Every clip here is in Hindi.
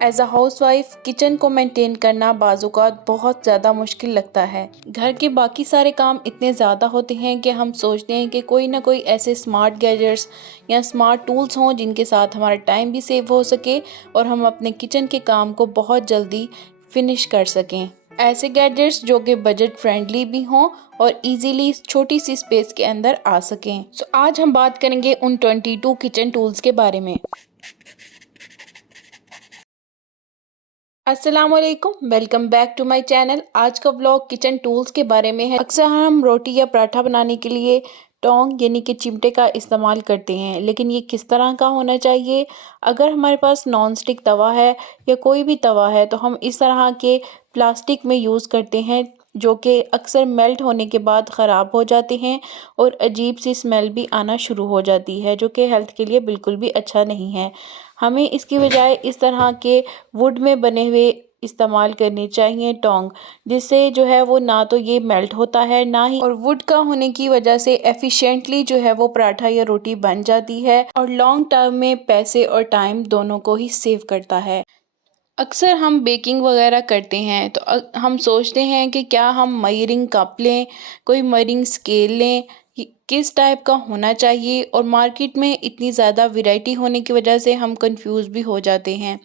एज अ हाउसवाइफ किचन को मेंटेन करना बाज़ात बहुत ज़्यादा मुश्किल लगता है। घर के बाकी सारे काम इतने ज़्यादा होते हैं कि हम सोचते हैं कि कोई ना कोई ऐसे स्मार्ट गैजेट्स या स्मार्ट टूल्स हों जिनके साथ हमारा टाइम भी सेव हो सके और हम अपने किचन के काम को बहुत जल्दी फिनिश कर सकें। ऐसे गैजेट्स जो कि बजट फ्रेंडली भी हों और इजीली छोटी सी स्पेस के अंदर आ सकें। आज हम बात करेंगे उन 22 किचन टूल्स के बारे में। अस्सलामुअलैकुम, welcome back to my channel. आज का व्लॉग किचन टूल्स के बारे में है। अक्सर हम रोटी या पराठा बनाने के लिए टोंग यानी कि चिमटे का इस्तेमाल करते हैं, लेकिन ये किस तरह का होना चाहिए। अगर हमारे पास नॉन स्टिक तवा है या कोई भी तवा है तो हम इस तरह के प्लास्टिक में यूज़ करते हैं जो कि अक्सर मेल्ट होने के बाद ख़राब हो जाते हैं और अजीब सी स्मेल भी आना शुरू हो जाती है जो कि हेल्थ के लिए बिल्कुल भी अच्छा नहीं है। हमें इसकी बजाय इस तरह के वुड में बने हुए इस्तेमाल करने चाहिए टोंग, जिससे जो है वो ना तो ये मेल्ट होता है ना ही, और वुड का होने की वजह से एफिशिएंटली जो है वो पराठा या रोटी बन जाती है और लॉन्ग टर्म में पैसे और टाइम दोनों को ही सेव करता है। अक्सर हम बेकिंग वगैरह करते हैं तो हम सोचते हैं कि क्या हम मयरिंग कप लें, कोई मयरिंग स्केल लें, किस टाइप का होना चाहिए, और मार्केट में इतनी ज़्यादा वैरायटी होने की वजह से हम कंफ्यूज भी हो जाते हैं।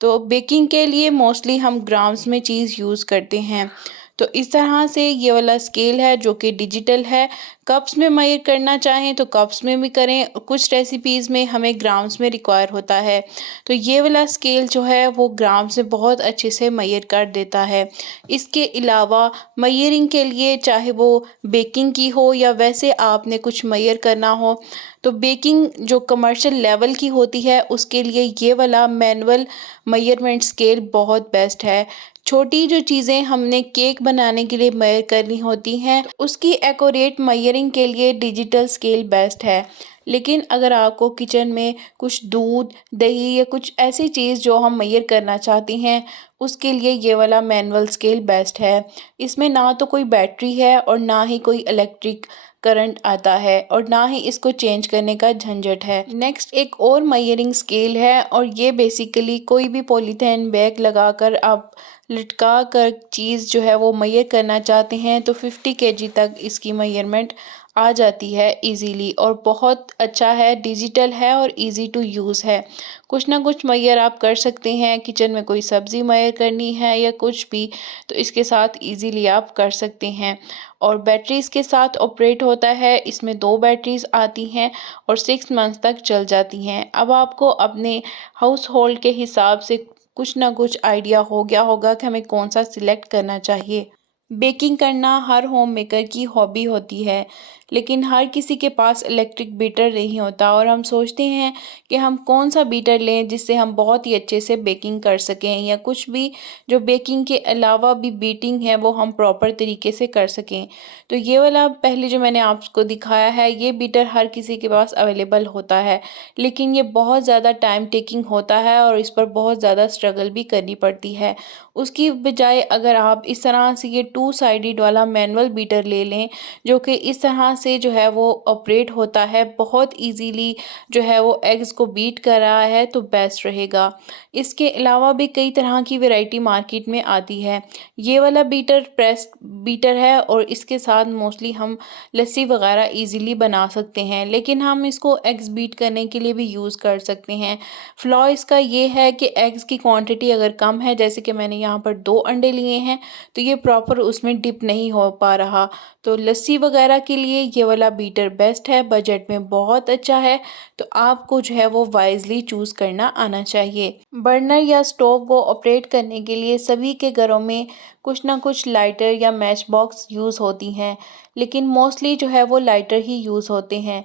तो बेकिंग के लिए मोस्टली हम ग्राम्स में चीज़ यूज़ करते हैं। तो इस तरह से ये वाला स्केल है जो कि डिजिटल है। कप्स में मेजर करना चाहें तो कप्स में भी करें, कुछ रेसिपीज़ में हमें ग्राम्स में रिक्वायर होता है। तो ये वाला स्केल जो है वो ग्राम्स में बहुत अच्छे से मेजर कर देता है। इसके अलावा मेजरिंग के लिए चाहे वो बेकिंग की हो या वैसे आपने कुछ मेजर करना हो, तो बेकिंग जो कमर्शियल लेवल की होती है उसके लिए ये वाला मैनुअल मेजरमेंट स्केल बहुत बेस्ट है। छोटी जो चीज़ें हमने केक बनाने के लिए मेजर करनी होती हैं उसकी एक्यूरेट मेजरिंग के लिए डिजिटल स्केल बेस्ट है। लेकिन अगर आपको किचन में कुछ दूध, दही या कुछ ऐसी चीज़ जो हम मेजर करना चाहते हैं उसके लिए ये वाला मैनुअल स्केल बेस्ट है। इसमें ना तो कोई बैटरी है और ना ही कोई इलेक्ट्रिक करंट आता है और ना ही इसको चेंज करने का झंझट है। नेक्स्ट एक और मेजरिंग स्केल है और ये बेसिकली कोई भी पॉलीथीन बैग लगाकर आप लटका कर चीज़ जो है वो मेजर करना चाहते हैं तो 50 केजी तक इसकी मेजरमेंट आ जाती है इजीली, और बहुत अच्छा है, डिजिटल है और इजी टू यूज़ है। कुछ ना कुछ मेजर आप कर सकते हैं, किचन में कोई सब्ज़ी मेजर करनी है या कुछ भी, तो इसके साथ इजीली आप कर सकते हैं। और बैटरीज़ के साथ ऑपरेट होता है, इसमें 2 बैटरीज़ आती हैं और 6 मंथ्स तक चल जाती हैं। अब आपको अपने हाउस होल्ड के हिसाब से कुछ ना कुछ आइडिया हो गया होगा कि हमें कौन सा सिलेक्ट करना चाहिए। बेकिंग करना हर होम मेकर की हॉबी होती है, लेकिन हर किसी के पास इलेक्ट्रिक बीटर नहीं होता और हम सोचते हैं कि हम कौन सा बीटर लें जिससे हम बहुत ही अच्छे से बेकिंग कर सकें या कुछ भी जो बेकिंग के अलावा भी बीटिंग है वो हम प्रॉपर तरीके से कर सकें। तो ये वाला पहले जो मैंने आपको दिखाया है ये बीटर हर किसी के पास अवेलेबल होता है, लेकिन ये बहुत ज़्यादा टाइम टेकिंग होता है और इस पर बहुत ज़्यादा स्ट्रगल भी करनी पड़ती है। उसकी बजाय अगर आप इस तरह से ये 2 साइडेड वाला मैनुअल बीटर ले लें जो कि इस तरह से जो है वो ऑपरेट होता है, बहुत इजीली जो है वो एग्स को बीट कर रहा है, तो बेस्ट रहेगा। इसके अलावा भी कई तरह की वैरायटी मार्केट में आती है। ये वाला बीटर प्रेस बीटर है और इसके साथ मोस्टली हम लस्सी वगैरह इजीली बना सकते हैं, लेकिन हम इसको एग्स बीट करने के लिए भी यूज़ कर सकते हैं। फ्लॉ इसका ये है कि एग्स की क्वांटिटी अगर कम है, जैसे कि मैंने यहाँ पर 2 अंडे लिए हैं, तो ये प्रॉपर उसमें डिप नहीं हो पा रहा। तो लस्सी वगैरह के लिए ये वाला बीटर बेस्ट है, बजट में बहुत अच्छा है, तो आपको जो है वो वाइजली चूज़ करना आना चाहिए। बर्नर या स्टोव को ऑपरेट करने के लिए सभी के घरों में कुछ ना कुछ लाइटर या मैच बॉक्स यूज़ होती हैं, लेकिन मोस्टली जो है वो लाइटर ही यूज़ होते हैं।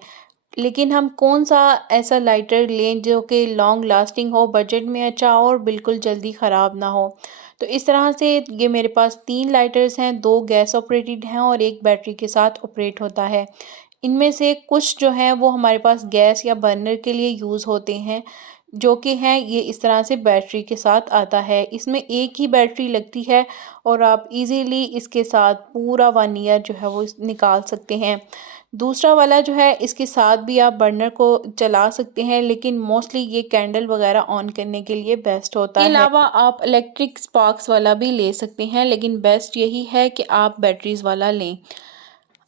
लेकिन हम कौन सा ऐसा लाइटर लें जो कि लॉन्ग लास्टिंग हो, बजट में अच्छा हो और बिल्कुल जल्दी ख़राब ना हो। तो इस तरह से ये मेरे पास 3 लाइटर्स हैं, 2 गैस ऑपरेटेड हैं और एक बैटरी के साथ ऑपरेट होता है। इनमें से कुछ जो हैं वो हमारे पास गैस या बर्नर के लिए यूज़ होते हैं, जो कि हैं ये इस तरह से बैटरी के साथ आता है। इसमें एक ही बैटरी लगती है और आप इजीली इसके साथ पूरा 1 ईयर जो है वो निकाल सकते हैं। दूसरा वाला जो है इसके साथ भी आप बर्नर को चला सकते हैं, लेकिन मोस्टली ये कैंडल वगैरह ऑन करने के लिए बेस्ट होता है। इसके अलावा आप इलेक्ट्रिक स्पार्क्स वाला भी ले सकते हैं, लेकिन बेस्ट यही है कि आप बैटरीज वाला लें।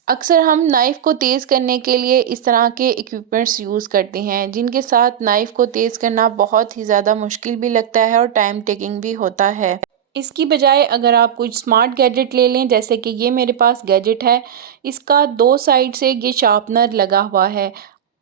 अक्सर हम नाइफ़ को तेज़ करने के लिए इस तरह के इक्विपमेंट्स यूज़ करते हैं, जिनके साथ नाइफ़ को तेज़ करना बहुत ही ज़्यादा मुश्किल भी लगता है और टाइम टेकिंग भी होता है। इसकी बजाय अगर आप कुछ स्मार्ट गैजेट ले लें, जैसे कि ये मेरे पास गैजेट है, इसका 2 साइड से ये शार्पनर लगा हुआ है।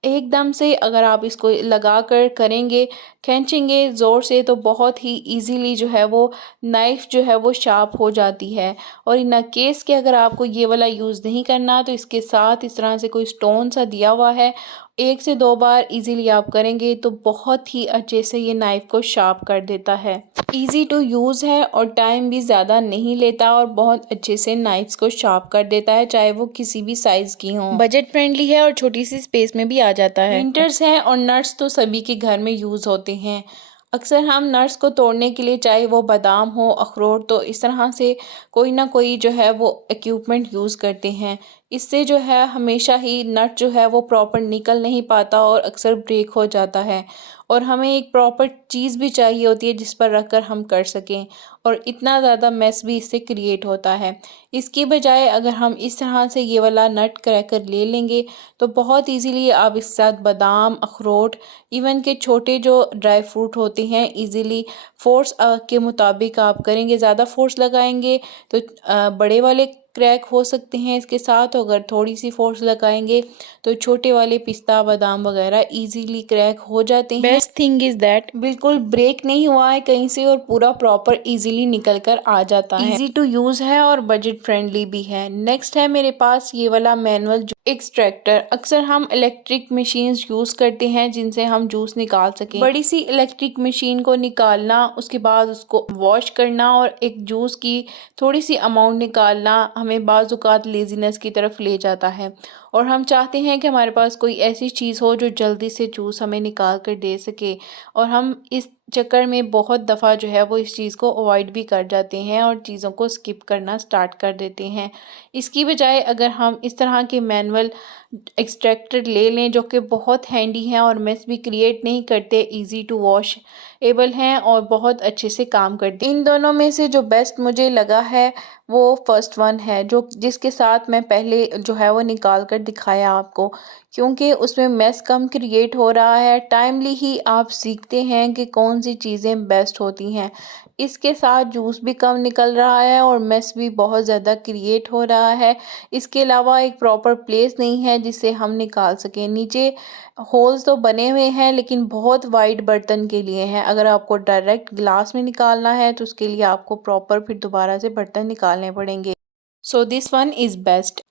एकदम से अगर आप इसको लगा कर करेंगे, खींचेंगे ज़ोर से, तो बहुत ही ईज़िली जो है वो नाइफ़ जो है वो शार्प हो जाती है। और इन केस के अगर आपको ये वाला यूज़ नहीं करना, तो इसके साथ इस तरह से कोई स्टोन सा दिया हुआ है, 1 से 2 बार ईज़िली आप करेंगे तो बहुत ही अच्छे से ये नाइफ़ को शार्प कर देता है। ईज़ी टू यूज़ है और टाइम भी ज़्यादा नहीं लेता और बहुत अच्छे से नाइफ्स को शार्प कर देता है, चाहे वो किसी भी साइज़ की हों। बजट फ्रेंडली है और छोटी सी स्पेस में भी आ जाता है। विंटर्स हैं और नट्स तो सभी के घर में यूज़ होते हैं। अक्सर हम नट्स को तोड़ने के लिए, चाहे वो बादाम हो, अखरोट, तो इस तरह से कोई ना कोई जो है वो इक्विपमेंट यूज़ करते हैं। इससे जो है हमेशा ही नट जो है वो प्रॉपर निकल नहीं पाता और अक्सर ब्रेक हो जाता है, और हमें एक प्रॉपर चीज़ भी चाहिए होती है जिस पर रख कर हम कर सकें, और इतना ज़्यादा मेस भी इससे क्रिएट होता है। इसकी बजाय अगर हम इस तरह से ये वाला नट क्रैकर ले लेंगे, तो बहुत ईज़िली आप इसके साथ बादाम, अखरोट, इवन के छोटे जो ड्राई फ्रूट होते हैं, ईज़िली फ़ोर्स के मुताबिक आप करेंगे। ज़्यादा फ़ोर्स लगाएंगे तो बड़े वाले क्रैक हो सकते हैं इसके साथ, अगर थोड़ी सी फोर्स लगाएंगे तो छोटे वाले पिस्ता, बादाम वगैरह इजीली क्रैक हो जाते हैं। बेस्ट थिंग इज़ दैट बिल्कुल ब्रेक नहीं हुआ है कहीं से और पूरा प्रॉपर इजीली निकल कर आ जाता है। इजी टू यूज़ है और बजट फ्रेंडली भी है। नेक्स्ट है मेरे पास ये वाला मैनुअल एक्सट्रैक्टर। अक्सर हम इलेक्ट्रिक मशीन्स यूज़ करते हैं जिनसे हम जूस निकाल सकें। बड़ी सी इलेक्ट्रिक मशीन को निकालना, उसके बाद उसको वॉश करना और एक जूस की थोड़ी सी अमाउंट निकालना हमें बाज़-औक़ात लेज़ीनेस की तरफ ले जाता है, और हम चाहते हैं कि हमारे पास कोई ऐसी चीज़ हो जो जल्दी से जूस हमें निकाल कर दे सके, और हम इस चक्कर में बहुत दफ़ा जो है वो इस चीज़ को अवॉइड भी कर जाते हैं और चीज़ों को स्किप करना स्टार्ट कर देते हैं। इसकी बजाय अगर हम इस तरह के मैनुअल एक्सट्रैक्टर ले लें जो कि बहुत हैंडी हैं और मेस भी क्रिएट नहीं करते, इजी टू वॉश एबल हैं और बहुत अच्छे से काम करते हैं। इन दोनों में से जो बेस्ट मुझे लगा है वो फर्स्ट वन है, जो जिसके साथ मैं पहले जो है वो निकाल कर दिखाया आपको, क्योंकि उसमें मेस कम क्रिएट हो रहा है। टाइमली ही आप सीखते हैं कि कौन सी चीज़ें बेस्ट होती हैं। इसके साथ जूस भी कम निकल रहा है और मेस भी बहुत ज़्यादा क्रिएट हो रहा है। इसके अलावा एक प्रॉपर प्लेस नहीं है जिससे हम निकाल सकें। नीचे होल्स तो बने हुए हैं लेकिन बहुत वाइड बर्तन के लिए हैं। अगर आपको डायरेक्ट ग्लास में निकालना है तो उसके लिए आपको प्रॉपर फिर दोबारा से बर्तन निकालने पड़ेंगे। So this one is best.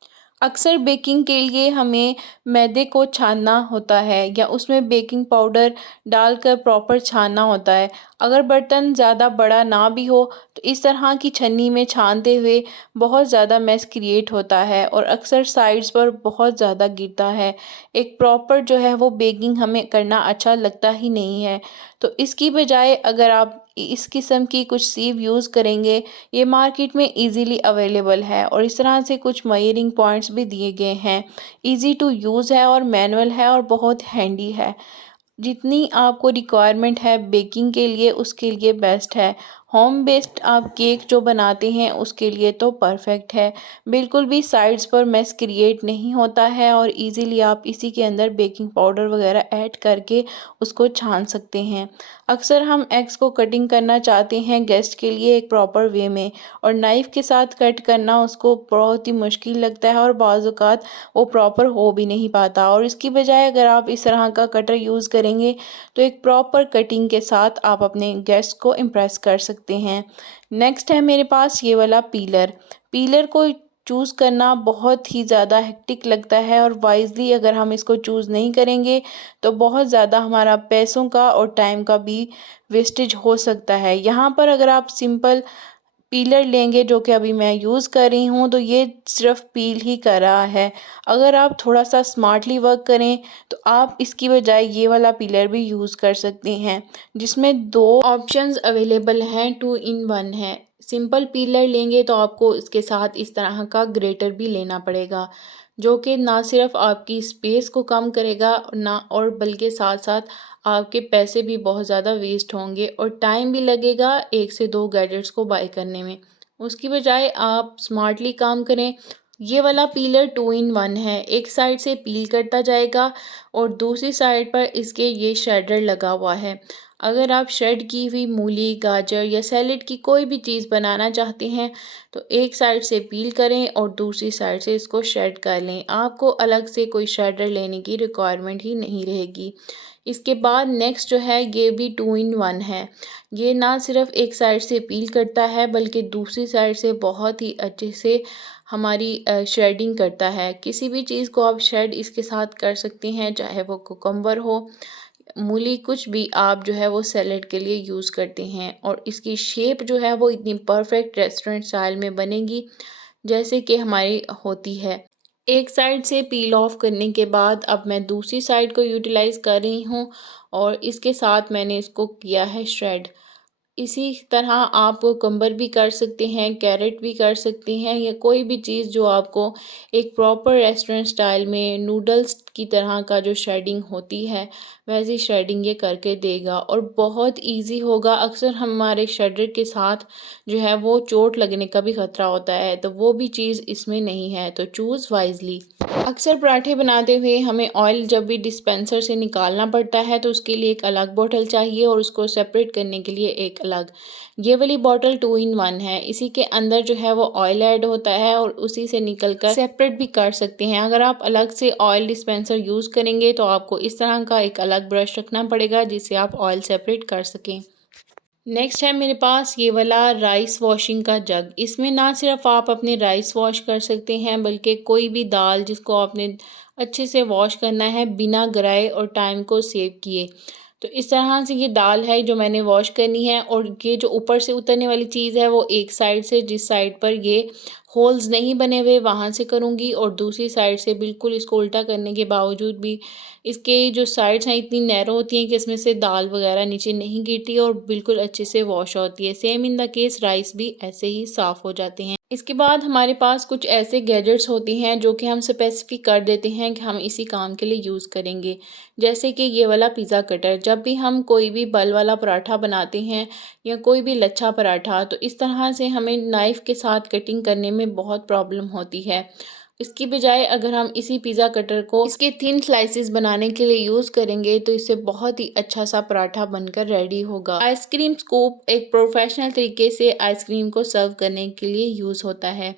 अक्सर बेकिंग के लिए हमें मैदे को छानना होता है या उसमें बेकिंग पाउडर डालकर प्रॉपर छानना होता है। अगर बर्तन ज़्यादा बड़ा ना भी हो तो इस तरह की छन्नी में छानते हुए बहुत ज़्यादा मैस क्रिएट होता है और अक्सर साइड्स पर बहुत ज़्यादा गिरता है। एक प्रॉपर जो है वो बेकिंग हमें करना अच्छा लगता ही नहीं है। तो इसकी बजाय अगर आप इस किस्म की कुछ सीव यूज़ करेंगे, ये मार्केट में इजीली अवेलेबल है और इस तरह से कुछ मेजरिंग पॉइंट्स भी दिए गए हैं। इजी टू यूज़ है और मैनुअल है और बहुत हैंडी है। जितनी आपको रिक्वायरमेंट है बेकिंग के लिए उसके लिए बेस्ट है। होम बेस्ड आप केक जो बनाते हैं उसके लिए तो परफेक्ट है। बिल्कुल भी साइड्स पर मेस क्रिएट नहीं होता है और इजीली आप इसी के अंदर बेकिंग पाउडर वगैरह ऐड करके उसको छान सकते हैं। अक्सर हम एग्स को कटिंग करना चाहते हैं गेस्ट के लिए एक प्रॉपर वे में, और नाइफ़ के साथ कट करना उसको बहुत ही मुश्किल लगता है और बाज़ औक़ात वो प्रॉपर हो भी नहीं पाता, और इसकी बजाय अगर आप इस तरह का कटर यूज़ करेंगे तो एक प्रॉपर कटिंग के साथ आप अपने गेस्ट को इम्प्रेस कर सकते हैं। नेक्स्ट है मेरे पास ये वाला पीलर। पीलर को चूज़ करना बहुत ही ज़्यादा हेक्टिक लगता है और वाइजली अगर हम इसको चूज़ नहीं करेंगे तो बहुत ज़्यादा हमारा पैसों का और टाइम का भी वेस्टेज हो सकता है। यहाँ पर अगर आप सिंपल पीलर लेंगे जो कि अभी मैं यूज़ कर रही हूँ तो ये सिर्फ पील ही कर रहा है। अगर आप थोड़ा सा स्मार्टली वर्क करें तो आप इसकी बजाय ये वाला पीलर भी यूज़ कर सकते हैं, जिसमें 2 ऑप्शंस अवेलेबल हैं, 2 इन 1 है। सिंपल पीलर लेंगे तो आपको इसके साथ इस तरह का ग्रेटर भी लेना पड़ेगा। जो कि ना सिर्फ आपकी स्पेस को कम करेगा ना और बल्कि साथ साथ आपके पैसे भी बहुत ज़्यादा वेस्ट होंगे और टाइम भी लगेगा 1 से 2 गैजेट्स को बाय करने में। उसकी बजाय आप स्मार्टली काम करें। ये वाला पीलर 2 in 1 है, एक साइड से पील करता जाएगा और दूसरी साइड पर इसके ये शेडर लगा हुआ है। अगर आप श्रेड की हुई मूली, गाजर या सैलेड की कोई भी चीज़ बनाना चाहते हैं तो एक साइड से पील करें और दूसरी साइड से इसको श्रेड कर लें। आपको अलग से कोई श्रेडर लेने की रिक्वायरमेंट ही नहीं रहेगी। इसके बाद नेक्स्ट जो है ये भी 2 in 1 है। ये ना सिर्फ एक साइड से पील करता है बल्कि दूसरी साइड से बहुत ही अच्छे से हमारी श्रेडिंग करता है। किसी भी चीज़ को आप श्रेड इसके साथ कर सकते हैं, चाहे वो कुकम्बर हो, मूली, कुछ भी आप जो है वो सैलेड के लिए यूज़ करते हैं। और इसकी शेप जो है वो इतनी परफेक्ट रेस्टोरेंट स्टाइल में बनेगी जैसे कि हमारी होती है। एक साइड से पील ऑफ करने के बाद अब मैं दूसरी साइड को यूटिलाइज़ कर रही हूँ और इसके साथ मैंने इसको किया है श्रेड। इसी तरह आप कुकम्बर भी कर सकते हैं, कैरेट भी कर सकते हैं या कोई भी चीज़ जो आपको एक प्रॉपर रेस्टोरेंट स्टाइल में नूडल्स की तरह का जो शेडिंग होती है वैसी शेडिंग ये करके देगा और बहुत इजी होगा। अक्सर हमारे शेडर के साथ जो है वो चोट लगने का भी ख़तरा होता है, तो वो भी चीज़ इसमें नहीं है, तो चूज़ वाइजली। अक्सर पराठे बनाते हुए हमें ऑयल जब भी डिस्पेंसर से निकालना पड़ता है तो उसके लिए एक अलग बोतल चाहिए और उसको सेपरेट करने के लिए एक अलग। ये वाली बोतल 2 in 1 है। इसी के अंदर जो है वो ऑयल ऐड होता है और उसी से निकल कर सेपरेट भी कर सकते हैं। अगर आप अलग से ऑयल डिस्पेंसर यूज़ करेंगे तो आपको इस तरह का एक अलग ब्रश रखना पड़ेगा जिससे आप ऑयल सेपरेट कर सकें। नेक्स्ट है मेरे पास ये वाला राइस वॉशिंग का जग। इसमें ना सिर्फ आप अपने राइस वॉश कर सकते हैं बल्कि कोई भी दाल जिसको आपने अच्छे से वॉश करना है बिना गिराए और टाइम को सेव किए। तो इस तरह से ये दाल है जो मैंने वॉश करनी है और ये जो ऊपर से उतरने वाली चीज़ है वो एक साइड से, जिस साइड पर ये होल्स नहीं बने हुए वहाँ से करूँगी और दूसरी साइड से बिल्कुल इसको उल्टा करने के बावजूद भी इसके जो साइड्स हैं इतनी नैरो होती हैं कि इसमें से दाल वगैरह नीचे नहीं गिरती और बिल्कुल अच्छे से वॉश होती है। Same in the case rice भी ऐसे ही साफ़ हो जाते हैं। इसके बाद हमारे पास कुछ ऐसे गैजेट्स होते हैं जो कि हम स्पेसिफिक कर देते हैं कि हम इसी काम के लिए यूज़ करेंगे। जैसे कि ये वाला पिज़्ज़ा कटर। जब भी हम कोई भी बल वाला पराठा बनाते हैं या कोई भी लच्छा पराठा तो इस तरह से हमें नाइफ़ के साथ कटिंग करने में बहुत प्रॉब्लम होती है। इसकी बजाय अगर हम इसी पिज़्ज़ा कटर को इसके थिन स्लाइसेस बनाने के लिए यूज़ करेंगे तो इससे बहुत ही अच्छा सा पराठा बनकर रेडी होगा। आइसक्रीम स्कूप एक प्रोफेशनल तरीके से आइसक्रीम को सर्व करने के लिए यूज़ होता है,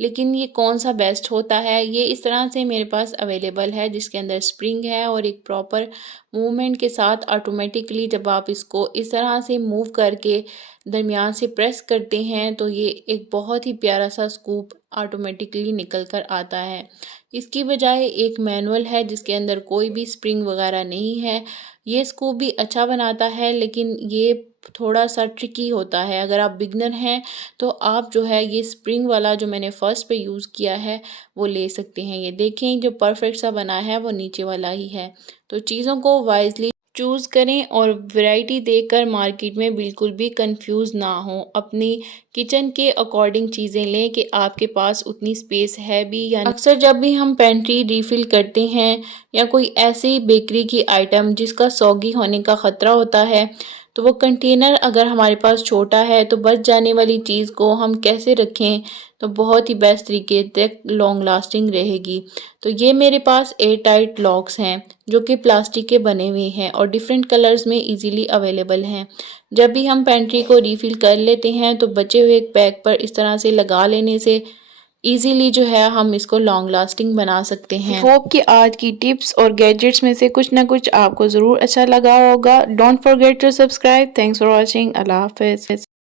लेकिन ये कौन सा बेस्ट होता है? ये इस तरह से मेरे पास अवेलेबल है जिसके अंदर स्प्रिंग है और एक प्रॉपर मूवमेंट के साथ ऑटोमेटिकली जब आप इसको इस तरह से मूव करके दरमियान से प्रेस करते हैं तो ये एक बहुत ही प्यारा सा स्कूप ऑटोमेटिकली निकल कर आता है। इसकी बजाय एक मैनुअल है जिसके अंदर कोई भी स्प्रिंग वगैरह नहीं है। ये स्कूप भी अच्छा बनाता है लेकिन ये थोड़ा सा ट्रिकी होता है। अगर आप बिगनर हैं तो आप जो है ये स्प्रिंग वाला जो मैंने फ़र्स्ट पे यूज़ किया है वो ले सकते हैं। ये देखें जो परफेक्ट सा बना है वो नीचे वाला ही है। तो चीज़ों को वाइजली चूज़ करें और वैरायटी देखकर मार्केट में बिल्कुल भी कंफ्यूज ना हो। अपनी किचन के अकॉर्डिंग चीज़ें लें कि आपके पास उतनी स्पेस है भी या नहीं। अक्सर जब भी हम पेंट्री रीफ़िल करते हैं या कोई ऐसी बेकरी की आइटम जिसका सौगी होने का ख़तरा होता है तो वो कंटेनर अगर हमारे पास छोटा है तो बच जाने वाली चीज़ को हम कैसे रखें तो बहुत ही बेस्ट तरीके तक लॉन्ग लास्टिंग रहेगी। तो ये मेरे पास एयर टाइट लॉक्स हैं जो कि प्लास्टिक के बने हुए हैं और डिफरेंट कलर्स में इजीली अवेलेबल हैं। जब भी हम पेंट्री को रीफ़िल कर लेते हैं तो बचे हुए एक पैक पर इस तरह से लगा लेने से इजीली जो है हम इसको लॉन्ग लास्टिंग बना सकते हैं। होप कि आज की टिप्स और गैजेट्स में से कुछ ना कुछ आपको ज़रूर अच्छा लगा होगा। Don't forget to subscribe. Thanks for watching. अल्लाह हाफिज़।